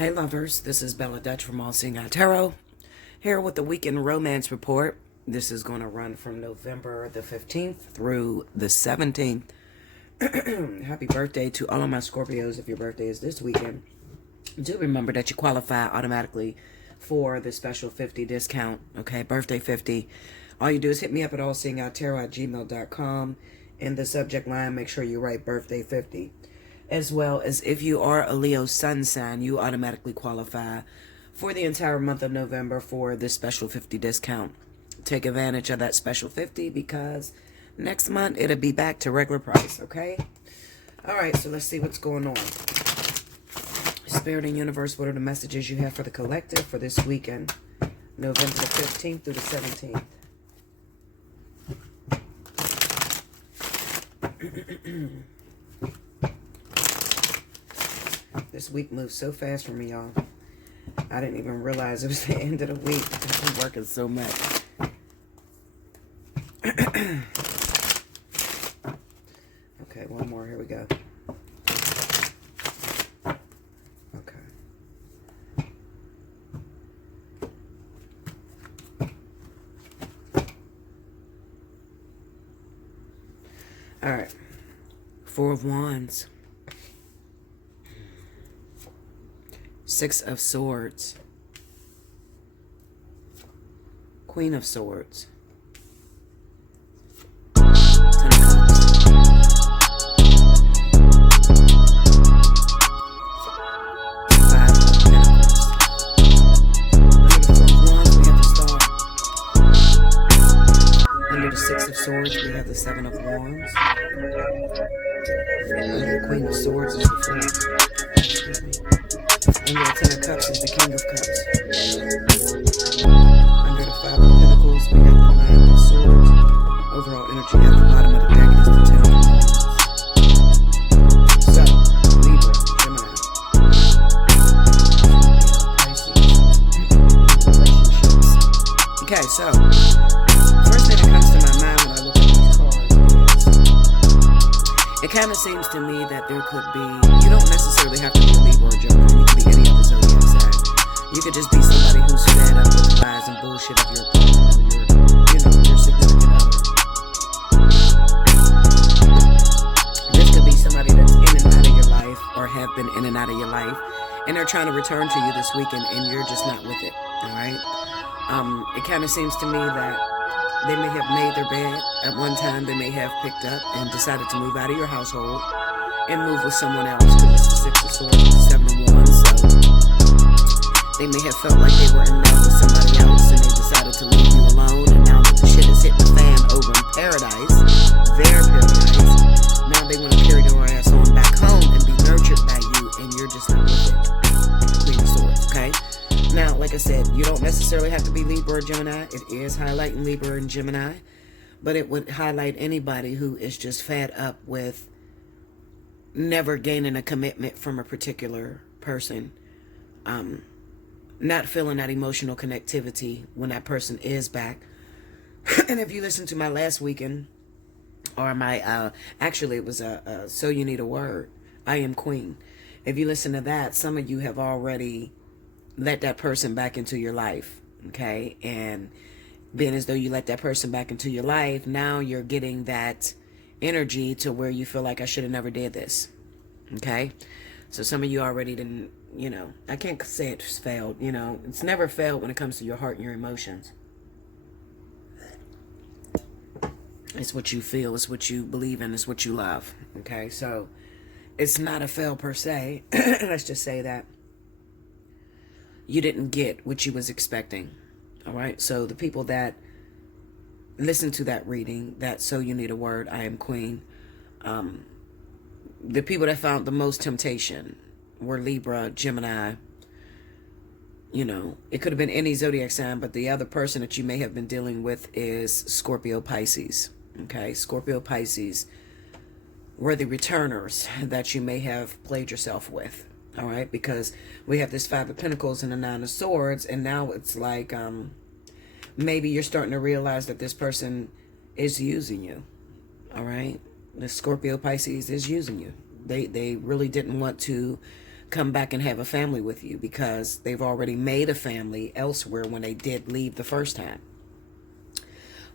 Hey lovers, this is Bella Dutch from Allseeingeyetarot, here with the weekend romance report. This is going to run from November the 15th through the 17th. Happy birthday to all of my Scorpios if your birthday is this weekend. Do remember that you qualify automatically for the special 50 discount, okay? Birthday 50. All you do is hit me up at allseeingeyetarot@gmail.com. In the subject line, make sure you write birthday 50. As well as if you are a Leo sun sign, you automatically qualify for the entire month of November for this special 50 discount. Take advantage of that special 50 because next month it'll be back to regular price, okay? All right, so let's see what's going on. Spirit and universe, what are the messages you have for the collective for this weekend, November the 15th through the 17th? This week moved so fast for me, y'all. I didn't even realize it was the end of the week. I've been working so much. Okay, one more. Here we go. Okay. All right. Four of Wands. Six of Swords. Queen of Swords. Ten of Cups. Five of Pentacles. Under the Four of Wands, we have the Star. Under the Six of Swords, we have the Seven of Wands. Under the Queen of Swords is the Fool. Excuse me. Under the Ten of Cups is the King of Cups. Under the Five of Pentacles, we have the Nine of Swords. Overall energy at the bottom of the deck is the Ten of Wands. So, Libra, Gemini, Pisces, relationships. Okay, so, first thing that comes to my mind when I look at these cards is, it kind of seems to me that there could be, you don't necessarily have to be a Libra or Gemini, you could be any other zodiac sign. You could just be somebody who's fed up with the lies and bullshit of your partner or your significant other. This could be somebody that's in and out of your life or have been in and out of your life, and they're trying to return to you this weekend and you're just not with it, all right? It kind of seems to me that they may have made their bed at one time. They may have picked up and decided to move out of your household and move with someone else, because it's the Six of Swords, the Seven of Wands. So they may have felt like they were in love with somebody else and they decided to leave you alone. And now that the shit is hitting the fan over in paradise, their paradise, now they want to carry their ass on back home and be nurtured by you, and you're just not with it. Queen of Swords, okay? Now, like I said, you don't necessarily have to be Libra or Gemini. It is highlighting Libra and Gemini, but it would highlight anybody who is just fed up with never gaining a commitment from a particular person, not feeling that emotional connectivity when that person is back. And if you listen to my last weekend, or my actually it was So You Need a Word, I Am Queen. If you listen to that, some of you have already let that person back into your life, okay? And being as though you let that person back into your life, now you're getting that energy to where you feel like I should have never did this, okay? So some of you already didn't, I can't say it's failed, it's never failed when it comes to your heart and your emotions. It's what you feel, it's what you believe in, it's what you love, okay? So it's not a fail per se. Let's just say that you didn't get what you was expecting, all right? So the people that listen to that reading, that So You Need a Word, I Am Queen, the people that found the most temptation were Libra, Gemini. It could have been any zodiac sign, but the other person that you may have been dealing with is Scorpio, Pisces, okay? Scorpio, Pisces were the returners that you may have played yourself with, all right? Because we have this Five of Pentacles and the Nine of Swords, and now it's like maybe you're starting to realize that this person is using you, all right? The Scorpio, Pisces is using you. They really didn't want to come back and have a family with you, because they've already made a family elsewhere when they did leave the first time.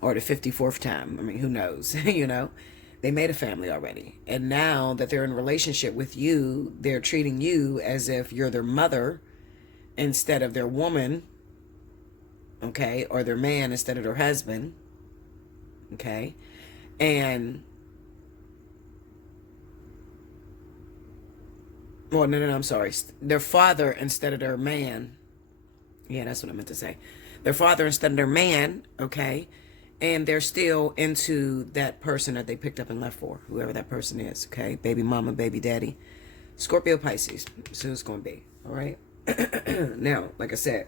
Or the 54th time. I mean, who knows? You know, they made a family already. And now that they're in a relationship with you, they're treating you as if you're their mother instead of their woman. Okay. Or their man instead of their husband. Okay. And, well, no, I'm sorry. Their father instead of their man. Yeah, that's what I meant to say. Their father instead of their man. Okay. And they're still into that person that they picked up and left for, whoever that person is, okay? Baby mama, baby daddy. Scorpio, Pisces. That's who it's going to be, all right? Now, like I said,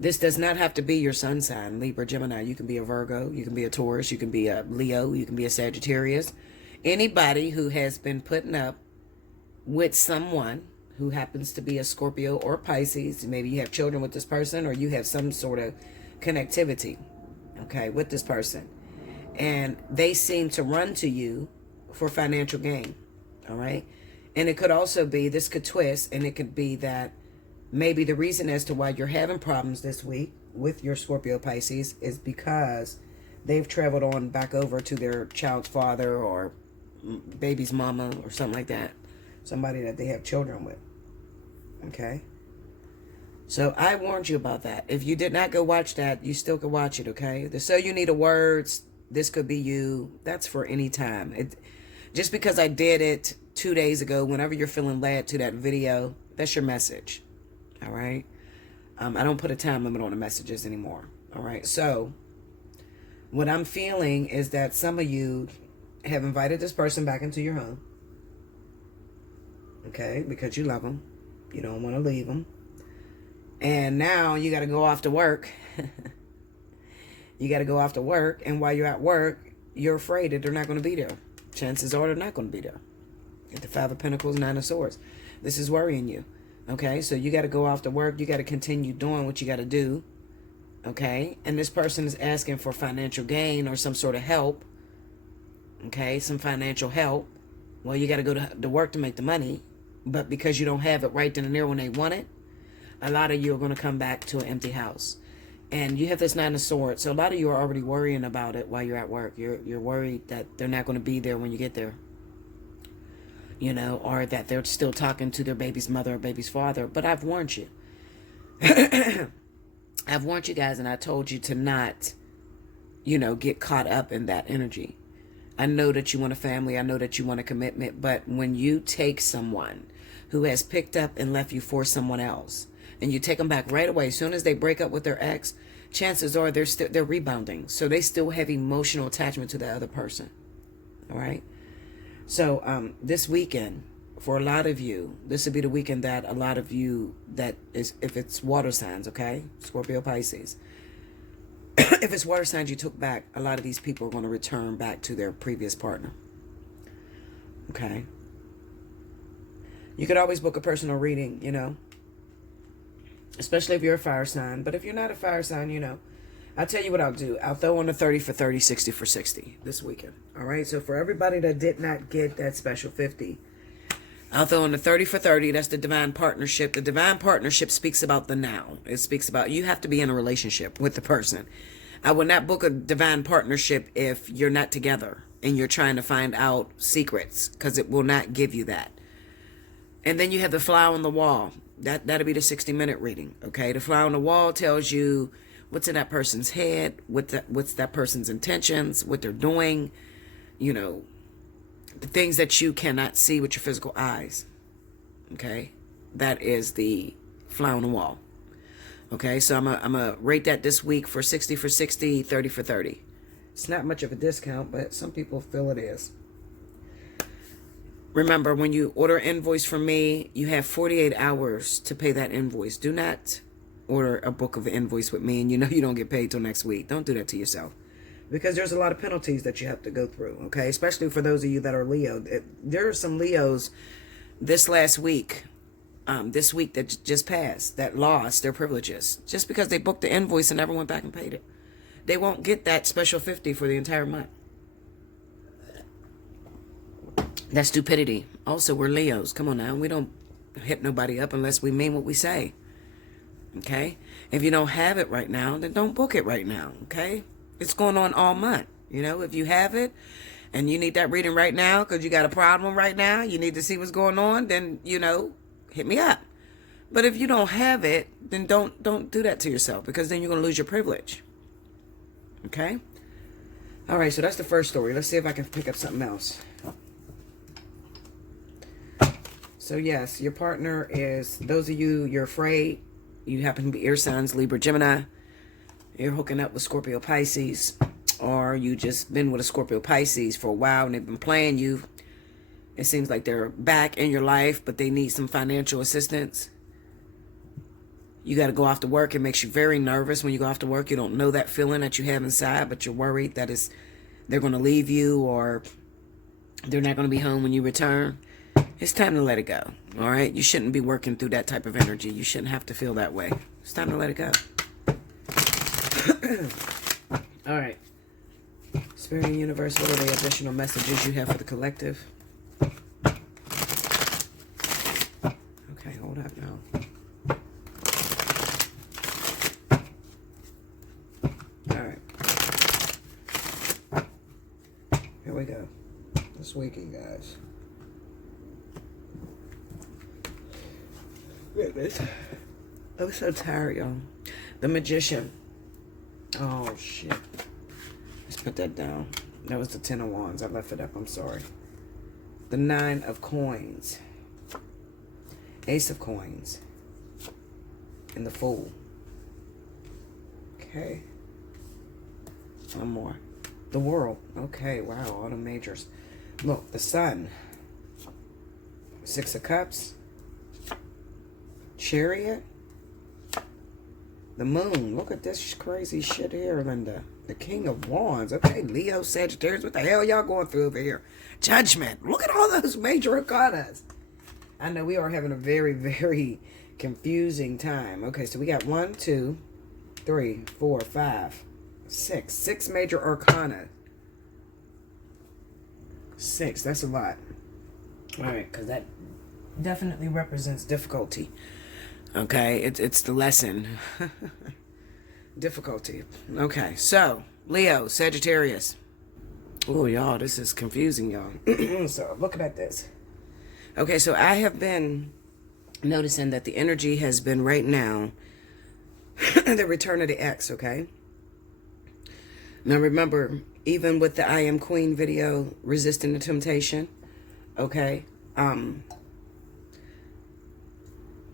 this does not have to be your sun sign, Libra, Gemini. You can be a Virgo. You can be a Taurus. You can be a Leo. You can be a Sagittarius. Anybody who has been putting up with someone who happens to be a Scorpio or Pisces. Maybe you have children with this person, or you have some sort of connectivity, okay, with this person, and they seem to run to you for financial gain, all right? And it could also be, this could twist, and it could be that maybe the reason as to why you're having problems this week with your Scorpio Pisces is because they've traveled on back over to their child's father or baby's mama or something like that, somebody that they have children with, okay? So I warned you about that. If you did not go watch that, you still could watch it, okay? The So You Need a Words, this could be you. That's for any time. Just because I did it 2 days ago, whenever you're feeling led to that video, that's your message, all right? I don't put a time limit on the messages anymore, all right? So what I'm feeling is that some of you have invited this person back into your home, okay, because you love them. You don't want to leave them. And now you got to go off to work. You got to go off to work. And while you're at work, you're afraid that they're not going to be there. Chances are they're not going to be there. At the Five of Pentacles, Nine of Swords. This is worrying you. Okay, so you got to go off to work. You got to continue doing what you got to do. Okay, and this person is asking for financial gain or some sort of help. Okay, some financial help. Well, you got to go to work to make the money. But because you don't have it right then and there when they want it, a lot of you are going to come back to an empty house. And you have this Nine of Swords. So a lot of you are already worrying about it while you're at work. You're worried that they're not going to be there when you get there. You know, or that they're still talking to their baby's mother or baby's father. But I've warned you. I've warned you guys, and I told you to not, you know, get caught up in that energy. I know that you want a family. I know that you want a commitment. But when you take someone who has picked up and left you for someone else, and you take them back right away, as soon as they break up with their ex, chances are they're rebounding. So they still have emotional attachment to the other person. All right. So this weekend, for a lot of you, this would be the weekend that a lot of you, that is, if it's water signs, okay, Scorpio, Pisces. If it's water signs you took back, a lot of these people are going to return back to their previous partner. Okay. You could always book a personal reading, you know, especially if you're a fire sign. But if you're not a fire sign, you know, I'll tell you what I'll do. I'll throw on the 30 for 30, 60 for 60 this weekend. All right. So for everybody that did not get that special 50, I'll throw on the 30 for 30. That's the divine partnership. The divine partnership speaks about the now. It speaks about you have to be in a relationship with the person. I would not book a divine partnership if you're not together and you're trying to find out secrets, because it will not give you that. And then you have the fly on the wall. That'll be the 60-minute reading. Okay. The fly on the wall tells you what's in that person's head, what's that person's intentions, what they're doing, you know, the things that you cannot see with your physical eyes. Okay. That is the fly on the wall. Okay. So I'm gonna rate that this week for 60 for 60, 30 for 30. It's not much of a discount, but some people feel it is. Remember, when you order an invoice from me, you have 48 hours to pay that invoice. Do not order a book of an invoice with me and you know you don't get paid till next week. Don't do that to yourself, because there's a lot of penalties that you have to go through, okay? Especially for those of you that are Leo. There are some Leos this last week, this week that just passed, that lost their privileges just because they booked the invoice and never went back and paid it. They won't get that special 50 for the entire month. That's stupidity. Also, we're Leos. Come on now. We don't hit nobody up unless we mean what we say. Okay? If you don't have it right now, then don't book it right now. Okay? It's going on all month. You know, if you have it and you need that reading right now because you got a problem right now, you need to see what's going on, then, you know, hit me up. But if you don't have it, then don't do that to yourself, because then you're going to lose your privilege. Okay? All right, so that's the first story. Let's see if I can pick up something else. So yes, your partner is, those of you, you're afraid, you happen to be air signs, Libra, Gemini, you're hooking up with Scorpio, Pisces, or you just been with a Scorpio, Pisces for a while and they've been playing you. It seems like they're back in your life, but they need some financial assistance. You got to go off to work. It makes you very nervous when you go off to work. You don't know that feeling that you have inside, but you're worried that they're going to leave you, or they're not going to be home when you return. It's time to let it go. All right? You shouldn't be working through that type of energy. You shouldn't have to feel that way. It's time to let it go. All right. Spirit and universe, what are the additional messages you have for the collective? Okay, hold up now. All right. Here we go. This weekend, guys. Goodness. I'm so tired, y'all. The Magician. Oh, shit. Let's put that down. That was the 10 of Wands. I left it up. I'm sorry. The 9 of Coins. Ace of Coins. And the Fool. Okay. One more. The World. Okay, wow. All the majors. Look, the Sun. 6 of Cups. Chariot. The Moon. Look at this crazy shit here, Linda. The King of Wands. Okay, Leo, Sagittarius. What the hell y'all going through over here? Judgment. Look at all those major arcanas. I know we are having a very, very confusing time. Okay, so we got 1, 2, 3, 4, 5, 6. 6 major arcana. 6. That's a lot. All right, because that definitely represents difficulty. Okay, it's the lesson. Difficulty. Okay, so Leo, Sagittarius. Oh, y'all, this is confusing, y'all. So looking at this. Okay, so I have been noticing that the energy has been right now the return of the X, okay? Now remember, even with the I Am Queen video, resisting the temptation, okay?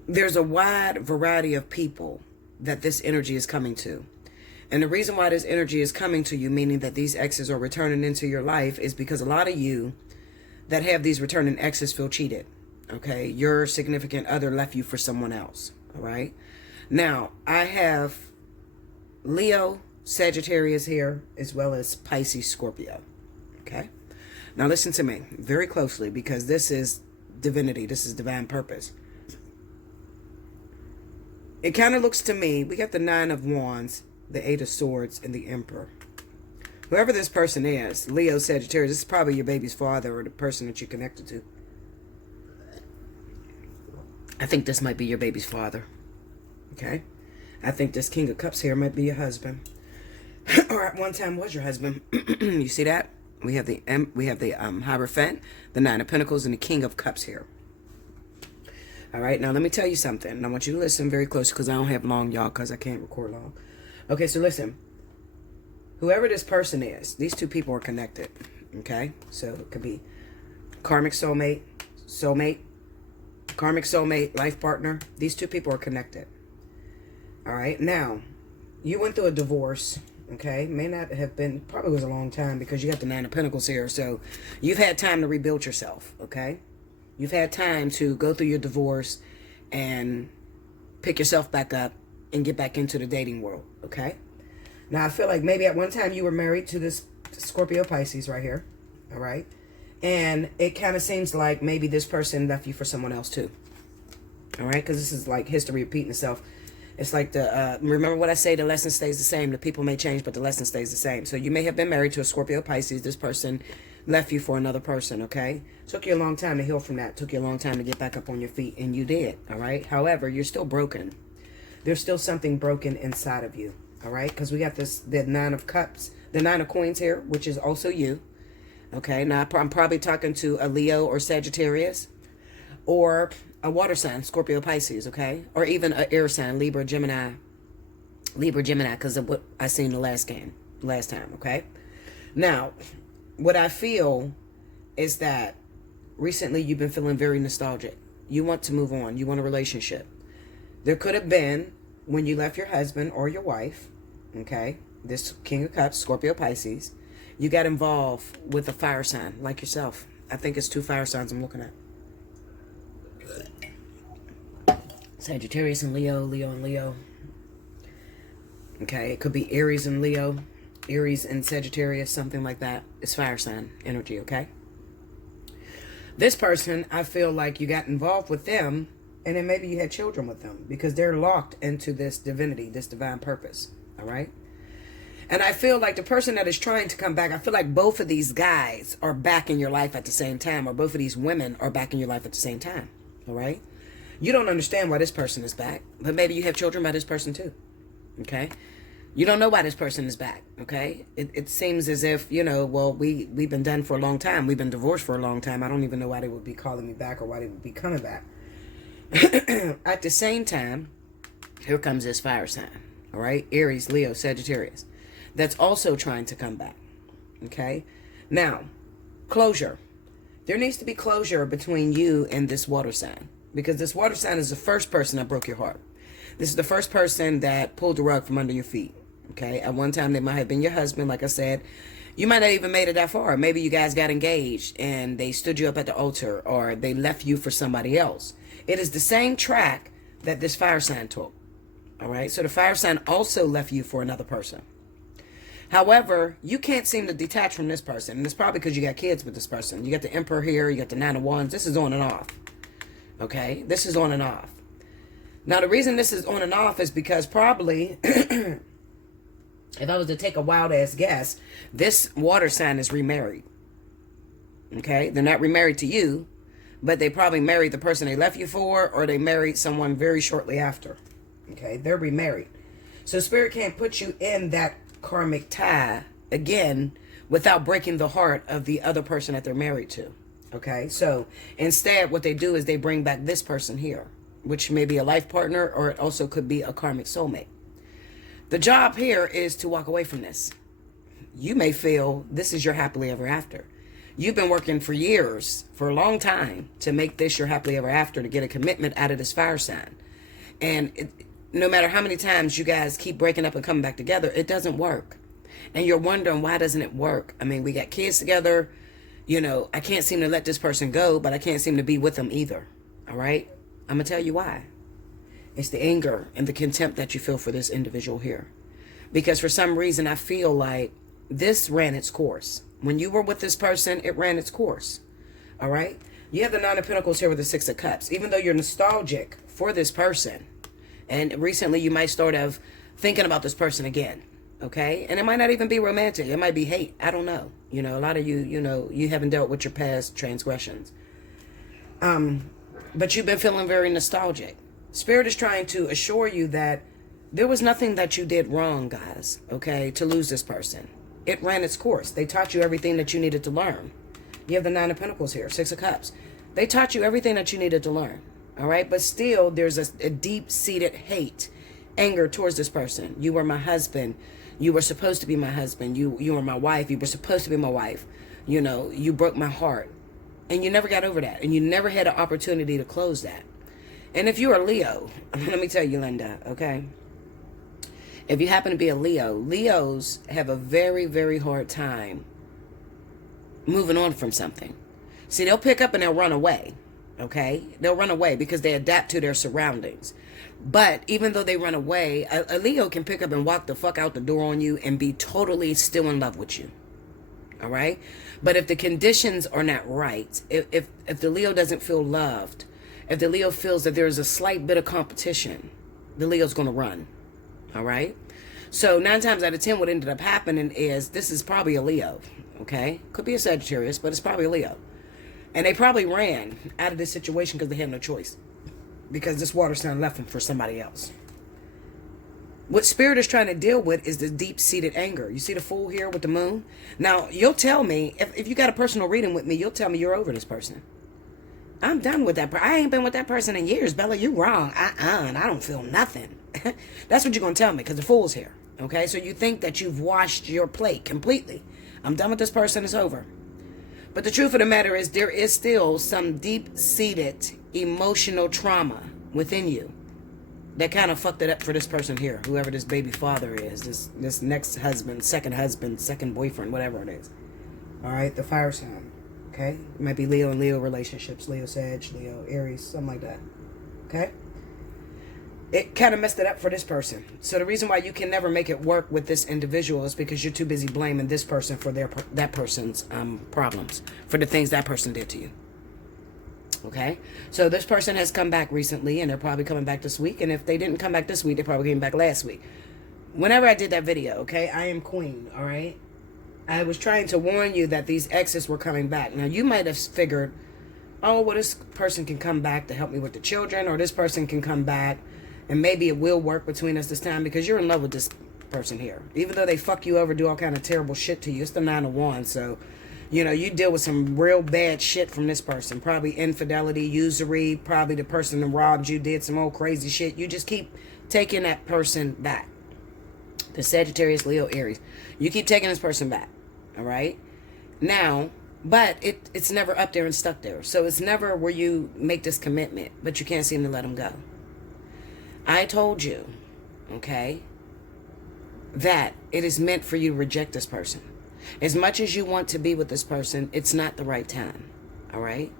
There's a wide variety of people that this energy is coming to. And the reason why this energy is coming to you, meaning that these exes are returning into your life, is because a lot of you that have these returning exes feel cheated. Okay? Your significant other left you for someone else. All right? Now, I have Leo, Sagittarius here, as well as Pisces, Scorpio. Okay? Now listen to me very closely, because this is divinity. This is divine purpose. It kind of looks to me, we got the 9 of Wands, the 8 of Swords, and the Emperor. Whoever this person is, Leo, Sagittarius, this is probably your baby's father or the person that you're connected to. I think this might be your baby's father. Okay? I think this King of Cups here might be your husband. Or at one time was your husband. You see that? We have the Hierophant, the 9 of Pentacles, and the King of Cups here. All right, now let me tell you something. And I want you to listen very close, because I don't have long, y'all, because I can't record long. Okay, so listen. Whoever this person is, these two people are connected. Okay? So it could be karmic soulmate, karmic soulmate, life partner. These two people are connected. All right, now, you went through a divorce. Okay? May not have been, probably was a long time, because you got the 9 of Pentacles here. So you've had time to rebuild yourself. Okay? You've had time to go through your divorce and pick yourself back up and get back into the dating world, okay? Now, I feel like maybe at one time you were married to this Scorpio Pisces right here, all right? And it kind of seems like maybe this person left you for someone else too, all right? Because this is like history repeating itself. It's like remember what I say, the lesson stays the same. The people may change, but the lesson stays the same. So you may have been married to a Scorpio Pisces. This person left you for another person, okay? Took you a long time to heal from that. Took you a long time to get back up on your feet, and you did, all right? However, you're still broken. There's still something broken inside of you, all right? Because we got the Nine of Cups, the Nine of Coins here, which is also you, okay? Now, I'm probably talking to a Leo or Sagittarius, or a water sign, Scorpio, Pisces, okay? Or even an air sign, Libra, Gemini, because of what I seen the last time, okay? Now, what I feel is that recently you've been feeling very nostalgic. You want to move on. You want a relationship. There could have been when you left your husband or your wife, okay? This King of Cups, Scorpio, Pisces, you got involved with a fire sign like yourself. I think it's 2 fire signs I'm looking at. Sagittarius and Leo, Leo and Leo. Okay, it could be Aries and Leo, Aries and Sagittarius, something like that. It's fire sign energy, okay? This person, I feel like you got involved with them, and then maybe you had children with them, because they're locked into this divinity, this divine purpose, all right? And I feel like the person that is trying to come back, I feel like both of these guys are back in your life at the same time, or both of these women are back in your life at the same time, all right? You don't understand why this person is back, but maybe you have children by this person too, okay? You don't know why this person is back, okay? It seems as if, you know, well, we've been done for a long time. We've been divorced for a long time. I don't even know why they would be calling me back or why they would be coming back. At the same time, here comes this fire sign, all right? Aries, Leo, Sagittarius. That's also trying to come back, okay? Now, closure. There needs to be closure between you and this water sign, because this water sign is the first person that broke your heart. This is the first person that pulled the rug from under your feet, okay? At one time, they might have been your husband, like I said. You might not even made it that far. Maybe you guys got engaged and they stood you up at the altar, or they left you for somebody else. It is the same track that this fire sign took, all right? So the fire sign also left you for another person. However, you can't seem to detach from this person, and it's probably because you got kids with this person. You got the Emperor here, you got the Nine of Wands. This is on and off, okay? This is on and off. Now, the reason this is on and off is because probably, if I was to take a wild-ass guess, this water sign is remarried, okay? They're not remarried to you, but they probably married the person they left you for, or they married someone very shortly after, okay? They're remarried. So Spirit can't put you in that karmic tie again without breaking the heart of the other person that they're married to, okay? So instead, what they do is they bring back this person here, which may be a life partner, or it also could be a karmic soulmate. The job here is to walk away from this. You may feel this is your happily ever after. You've been working for years, for a long time, to make this your happily ever after, to get a commitment out of this fire sign. And no matter how many times you guys keep breaking up and coming back together, it doesn't work. And you're wondering, why doesn't it work? I mean, we got kids together. You know, I can't seem to let this person go, but I can't seem to be with them either. All right? I'm going to tell you why. It's the anger and the contempt that you feel for this individual here. Because for some reason, I feel like this ran its course. When you were with this person, it ran its course. All right? You have the Nine of Pentacles here with the Six of Cups. Even though you're nostalgic for this person, and recently you might start of thinking about this person again. Okay? And it might not even be romantic. It might be hate. I don't know. You know, a lot of you, you know, you haven't dealt with your past transgressions. But you've been feeling very nostalgic. Spirit is trying to assure you that there was nothing that you did wrong, guys, okay, to lose this person. It ran its course. They taught you everything that you needed to learn. You have the Nine of Pentacles here, Six of Cups. They taught you everything that you needed to learn, all right? But still, there's a deep-seated hate, anger towards this person. You were my husband. You were supposed to be my husband. You were my wife. You were supposed to be my wife. You know, you broke my heart. And you never got over that. And you never had an opportunity to close that. And if you're a Leo, let me tell you, Linda, okay? If you happen to be a Leo, Leos have a very, very hard time moving on from something. See, they'll pick up and they'll run away, okay? They'll run away because they adapt to their surroundings. But even though they run away, a Leo can pick up and walk the fuck out the door on you and be totally still in love with you. All right? But if the conditions are not right, if the Leo doesn't feel loved, if the Leo feels that there's a slight bit of competition, the Leo's going to run. All right? So 9 times out of 10, what ended up happening is this is probably a Leo. okay? Could be a Sagittarius, but it's probably a Leo. And they probably ran out of this situation because they had no choice. Because this water sign left them for somebody else. What Spirit is trying to deal with is the deep-seated anger. You see the Fool here with the moon? Now, you'll tell me, if you got a personal reading with me, you'll tell me you're over this person. I'm done with that person. I ain't been with that person in years, Bella. You wrong. And I don't feel nothing. That's what you're going to tell me, because the Fool's here. Okay? So you think that you've washed your plate completely. I'm done with this person. It's over. But the truth of the matter is there is still some deep-seated emotional trauma within you that kind of fucked it up for this person here, whoever this baby father is, this next husband, second boyfriend, whatever it is. All right, the fire sign, okay? It might be Leo and Leo relationships, Leo Sag, Leo Aries, something like that, okay? It kind of messed it up for this person. So the reason why you can never make it work with this individual is because you're too busy blaming this person for that person's problems, for the things that person did to you. Okay? So this person has come back recently, and they're probably coming back this week. And if they didn't come back this week, they probably came back last week. Whenever I did that video, okay, I am queen, all right? I was trying to warn you that these exes were coming back. Now, you might have figured, oh, well, this person can come back to help me with the children, or this person can come back and maybe it will work between us this time, because you're in love with this person here. Even though they fuck you over, do all kind of terrible shit to you, it's the 9 of Wands. So, you know, you deal with some real bad shit from this person. Probably infidelity, usury, probably the person that robbed you did some old crazy shit. You just keep taking that person back. The Sagittarius, Leo, Aries. You keep taking this person back. All right? Now, but it's never up there and stuck there. So it's never where you make this commitment, but you can't seem to let them go. I told you, okay, that it is meant for you to reject this person. As much as you want to be with this person, it's not the right time, all right?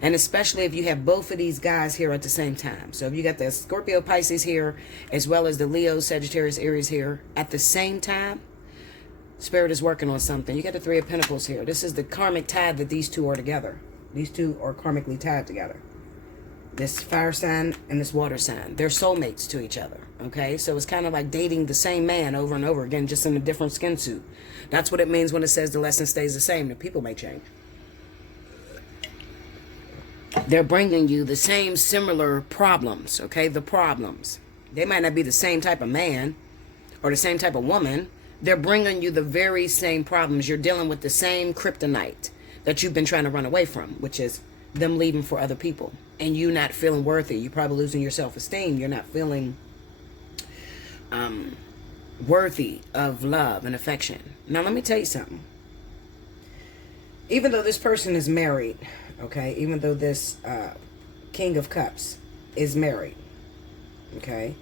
And especially if you have both of these guys here at the same time. So if you got the Scorpio, Pisces here, as well as the Leo, Sagittarius, Aries here, at the same time, Spirit is working on something. You got the 3 of Pentacles here. This is the karmic tie that these two are together. These two are karmically tied together. This fire sign and this water sign. They're soulmates to each other. Okay? So it's kind of like dating the same man over and over again, just in a different skin suit. That's what it means when it says the lesson stays the same. The people may change. They're bringing you the same similar problems. Okay? The problems. They might not be the same type of man or the same type of woman. They're bringing you the very same problems. You're dealing with the same kryptonite that you've been trying to run away from, which is them leaving for other people and you not feeling worthy. You're probably losing your self-esteem. You're not feeling worthy of love and affection. Now, let me tell you something. Even though this person is married, okay, even though this King of Cups is married, okay,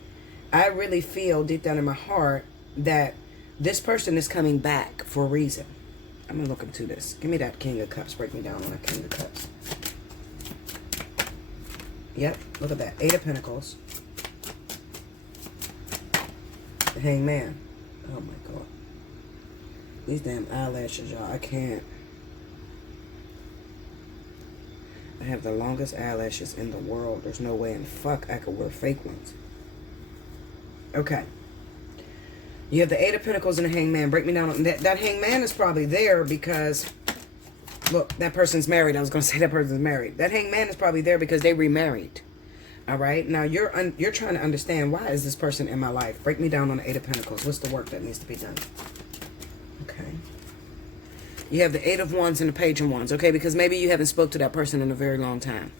I really feel deep down in my heart that this person is coming back for a reason. I'm going to look into this. Give me that King of Cups. Break me down on that King of Cups. Yep, look at that. 8 of Pentacles. The Hangman. Oh my God. These damn eyelashes, y'all. I can't. I have the longest eyelashes in the world. There's no way in fuck I could wear fake ones. Okay. You have the 8 of Pentacles and the Hangman. Break me down on that. That Hangman is probably there because, look, that person's married. I was going to say that person's married. That Hangman is probably there because they remarried. All right? Now, you're trying to understand, why is this person in my life? Break me down on the 8 of Pentacles. What's the work that needs to be done? Okay. You have the 8 of Wands and the Page of Wands. Okay? Because maybe you haven't spoke to that person in a very long time.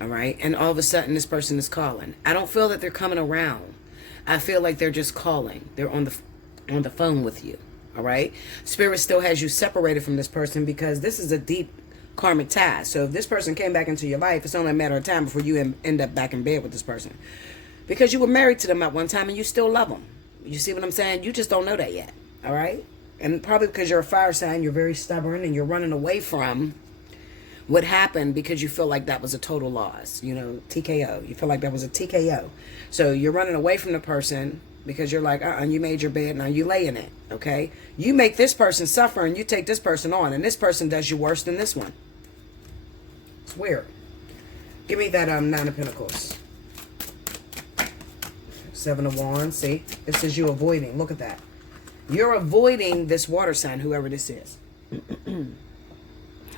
All right? And all of a sudden, this person is calling. I don't feel that they're coming around. I feel like they're just calling. They're on the phone with you. All right? Spirit still has you separated from this person because this is a deep karmic tie. So if this person came back into your life, it's only a matter of time before you end up back in bed with this person. Because you were married to them at one time and you still love them. You see what I'm saying? You just don't know that yet. All right? And probably because you're a fire sign, you're very stubborn and you're running away from what happened because you feel like that was a total loss. You know, TKO. You feel like that was a TKO. So you're running away from the person because you're like, you made your bed, now you lay in it, okay? You make this person suffer and you take this person on, and this person does you worse than this one. It's weird. Give me that 9 of Pentacles. 7 of Wands, see? This is you avoiding. Look at that. You're avoiding this water sign, whoever this is.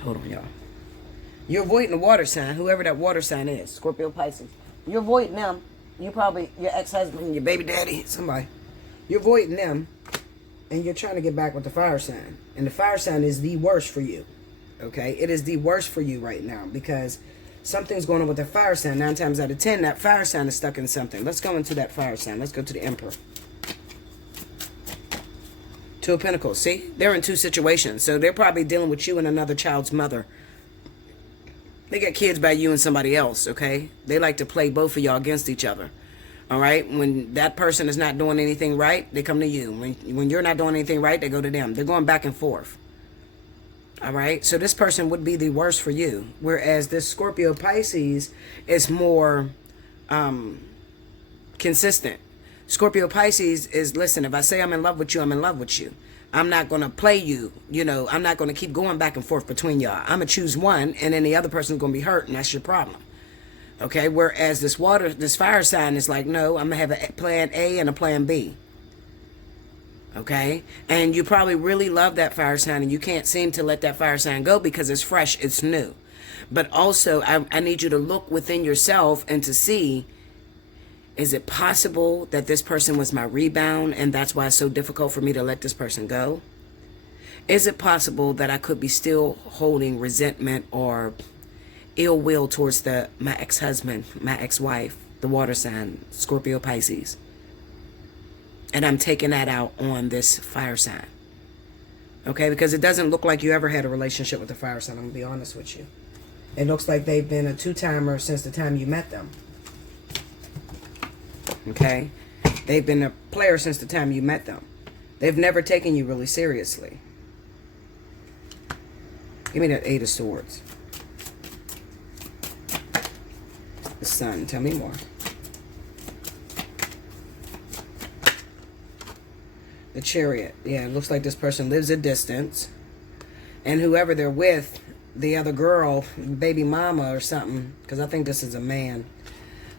Hold on, y'all. You're avoiding the water sign, whoever that water sign is, Scorpio, Pisces. You're avoiding them. You probably, your ex-husband, your baby daddy, somebody. You're avoiding them, and you're trying to get back with the fire sign. And the fire sign is the worst for you, okay? It is the worst for you right now because something's going on with the fire sign. 9 times out of 10, that fire sign is stuck in something. Let's go into that fire sign. Let's go to the Emperor. 2 of Pentacles. See? They're in 2 situations. So they're probably dealing with you and another child's mother. They got kids by you and somebody else, okay? They like to play both of y'all against each other. All right? When that person is not doing anything right, they come to you. When you're not doing anything right, they go to them. They're going back and forth. All right? So this person would be the worst for you. Whereas this Scorpio Pisces is more consistent. Scorpio Pisces is, listen, if I say I'm in love with you, I'm in love with you. I'm not going to play you, you know, I'm not going to keep going back and forth between y'all. I'm going to choose one, and then the other person's going to be hurt, and that's your problem. Okay, whereas this fire sign is like, no, I'm going to have a plan A and a plan B. Okay, and you probably really love that fire sign, and you can't seem to let that fire sign go because it's fresh, it's new. But also, I need you to look within yourself and to see, is it possible that this person was my rebound and that's why it's so difficult for me to let this person go? Is it possible that I could be still holding resentment or ill will towards my ex-husband, my ex-wife, the water sign, Scorpio Pisces? And I'm taking that out on this fire sign. Okay, because it doesn't look like you ever had a relationship with the fire sign, I'm going to be honest with you. It looks like they've been a 2-timer since the time you met them. Okay, they've been a player since the time you met them. They've never taken you really seriously. Give me that 8 of Swords. The Sun, tell me more. The Chariot. Yeah, it looks like this person lives a distance. And whoever they're with, the other girl, baby mama or something, because I think this is a man.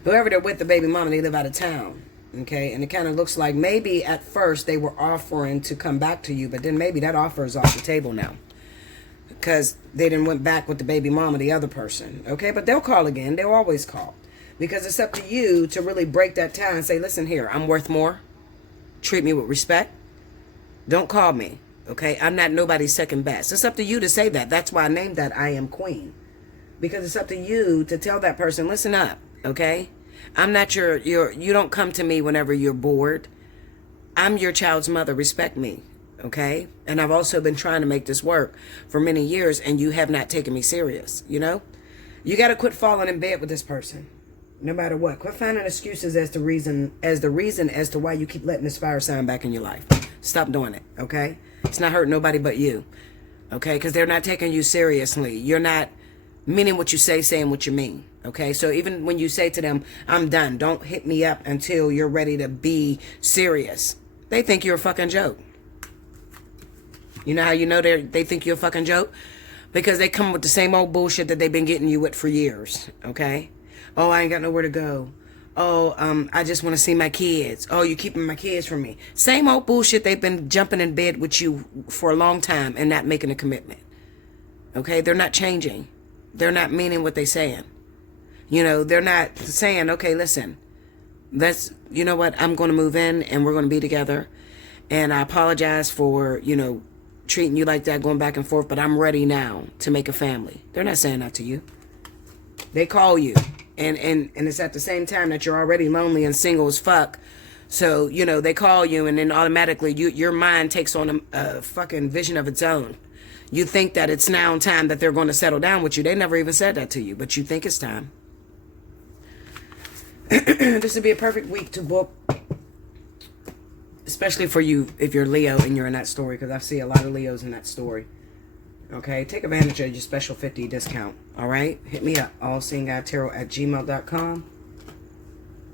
Whoever they're with, the baby mama, they live out of town, okay? And it kind of looks like maybe at first they were offering to come back to you, but then maybe that offer is off the table now because they didn't went back with the baby mama, the other person, okay? But they'll call again. They'll always call because it's up to you to really break that tie and say, listen here, I'm worth more. Treat me with respect. Don't call me, okay? I'm not nobody's second best. It's up to you to say that. That's why I named that I Am Queen, because it's up to you to tell that person, listen up. Okay, I'm not you don't come to me whenever you're bored. I'm your child's mother. Respect me. Okay, and I've also been trying to make this work for many years, and you have not taken me serious. You know, you got to quit falling in bed with this person, no matter what. Quit finding excuses as the reason as to why you keep letting this fire sign back in your life. Stop doing it. Okay, it's not hurting nobody but you. Okay, because they're not taking you seriously. You're not meaning what you say, saying what you mean. Okay, so even when you say to them, I'm done, don't hit me up until you're ready to be serious. They think you're a fucking joke. You know how you know they think you're a fucking joke? Because they come with the same old bullshit that they've been getting you with for years. Okay? Oh, I ain't got nowhere to go. Oh, I just want to see my kids. Oh, you're keeping my kids from me. Same old bullshit they've been jumping in bed with you for a long time and not making a commitment. Okay? They're not changing. They're not meaning what they're saying. You know, they're not saying, okay, listen, you know what, I'm going to move in and we're going to be together. And I apologize for, you know, treating you like that, going back and forth, but I'm ready now to make a family. They're not saying that to you. They call you. And it's at the same time that you're already lonely and single as fuck. So, you know, they call you and then automatically your mind takes on a fucking vision of its own. You think that it's now time that they're going to settle down with you. They never even said that to you, but you think it's time. This would be a perfect week to book, especially for you if you're Leo and you're in that story, because I see a lot of Leos in that story. Okay, take advantage of your special 50 discount. All right, hit me up, allseeingeyetarot@gmail.com.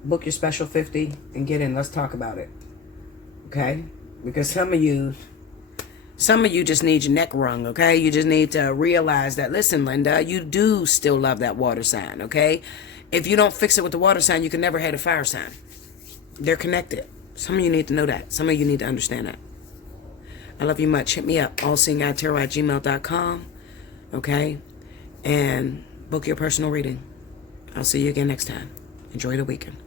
Book your special 50 and get in. Let's talk about it. Okay, because some of you just need your neck wrung, okay? You just need to realize that, listen, Linda, you do still love that water sign, okay? If you don't fix it with the water sign, you can never have a fire sign. They're connected. Some of you need to know that. Some of you need to understand that. I love you much. Hit me up, allseeingeyetarot@gmail.com. Okay? And book your personal reading. I'll see you again next time. Enjoy the weekend.